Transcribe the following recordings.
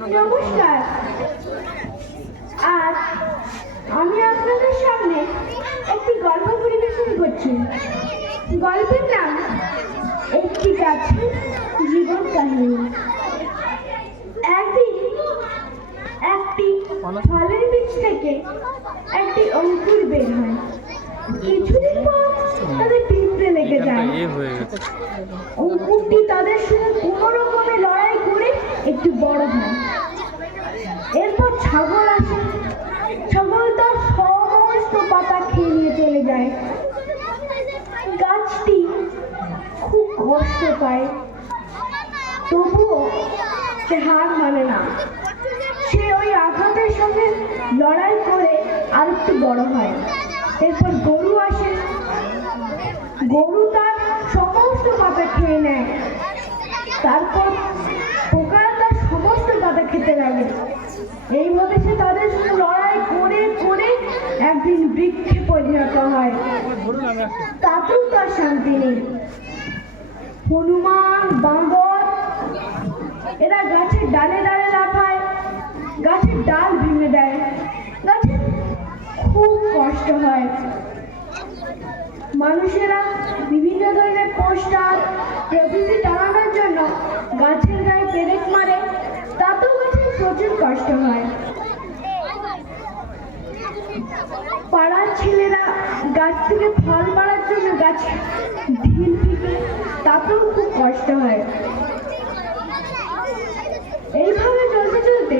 নমস্কার। আজ আমি আপনাদের সামনে একটি গল্প পরিবেশন করছি। গল্পের নাম একটি গাছের জীবন কাহিনী। একদিন একটি ফলের বীজ থেকে একটি অঙ্কুর বের হয়। কিছুদিন পর তাদের পিঁপড়ে লেগে যায়। অঙ্কুরটি তাদের সঙ্গে কোনো রকমে লড়াই করে একটু বড় হয়। ছাগল আসে ছাগল তার সমস্ত পাতা খেয়ে নিয়ে চলে যায়। গাছটি খুব কষ্ট পায়। তবুও সে হার মানে না। সে ওই আঘাতের সঙ্গে লড়াই করে আর একটু বড় হয়। এরপর গরু আসে। গরু তার সমস্ত পাতা খেয়ে নেয় তারপর পোকারা তার সমস্ত পাতা খেতে লাগে এইভাবে সে তাদের সঙ্গে লড়াই করে করে একদিন বৃক্ষে পরিণত হয়। তাতেও তার শান্তি নেই। হনুমান, বাঁদর, এরা গাছের ডালে ডালে লাফায়, গাছের ডাল ভেঙে দেয়। গাছের খুব কষ্ট হয়। মানুষেরা বিভিন্ন ধরনের পোস্টার, প্রভৃতি টানানোর জন্য গাছের গায়ে পেরেক মারে, তাতেও গাছের প্রচুর কষ্ট হয়। ছেলেরা গাছ থেকে ফল পাড়ার জন্য গাছ ঢিল ফিকে তাতেও খুব কষ্ট হয়। এইভাবে চলতে চলতে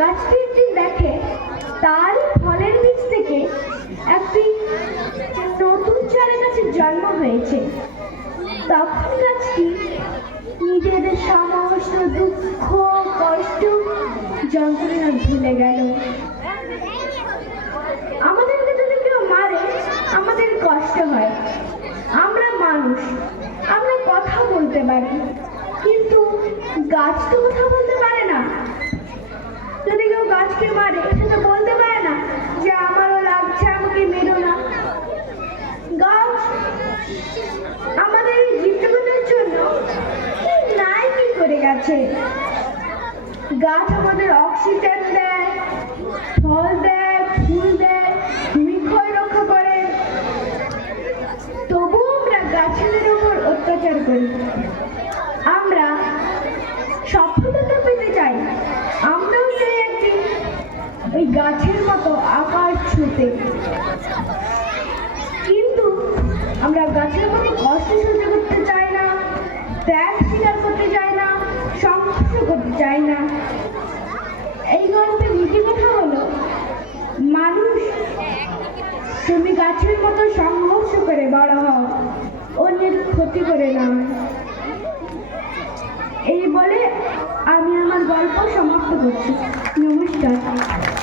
গাছটি একদিন দেখে তারই ফলের বীজ থেকে একটি নতুন চারা গাছের জন্ম হয়েছে। তখন গাছটি নিজেদের সমস্ত দুঃখ, কষ্ট, যন্ত্রণা ভুলে গেল আমাদেরকে যদি কেউ মারে আমাদের কষ্ট হয় আমরা মানুষ আমরা কথা বলতে পারি। কিন্তু গাছ তো কথা বলতে পারে না। যদি কেউ গাছকে মারে, সে তো বলতে পারে না যে আমারও লাগছে, আমাকে মেরো না। গাছ আমাদের জীবনের জন্য নাই কি করে গেছে? গাছ আমাদের অক্সিজেন দেয়, ফল দেয় ফুল দেয় ভূমিক্ষয় রক্ষা করে তবুও আমরা গাছেদের উপর অত্যাচার করি আমরা সফলতা পেতে চাই আমরাও চাই একদিন ওই গাছের মতো আকাশ ছুতে। কিন্তু আমরা গাছের মতো কষ্ট সহ্য করতে চাই না, ত্যাগ স্বীকার করতে চাই না, সংঘর্ষ করতে চাই না। এই গল্পের নীতি কথা হলো, মানুষ তুমি গাছের মতো সংঘর্ষ করে বড় হও, অন্যের ক্ষতি করে না। এই বলে আমি আমার গল্প সমাপ্ত করছি। নমস্কার।